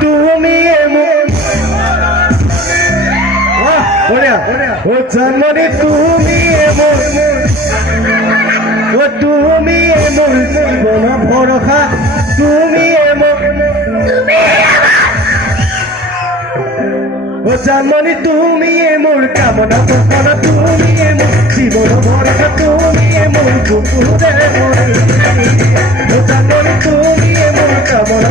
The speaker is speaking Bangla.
তুমি এমন ও জানমনি তুমি এমন ও তুমি এমন জীবন ভরসা তুমি এমন ও জানমনি তুমি এমন কামনা কখনো তুমি এমন জীবন ভরসা তুমি এমন কুকুরে মরে ও জানমনি তুমি এমন কামনা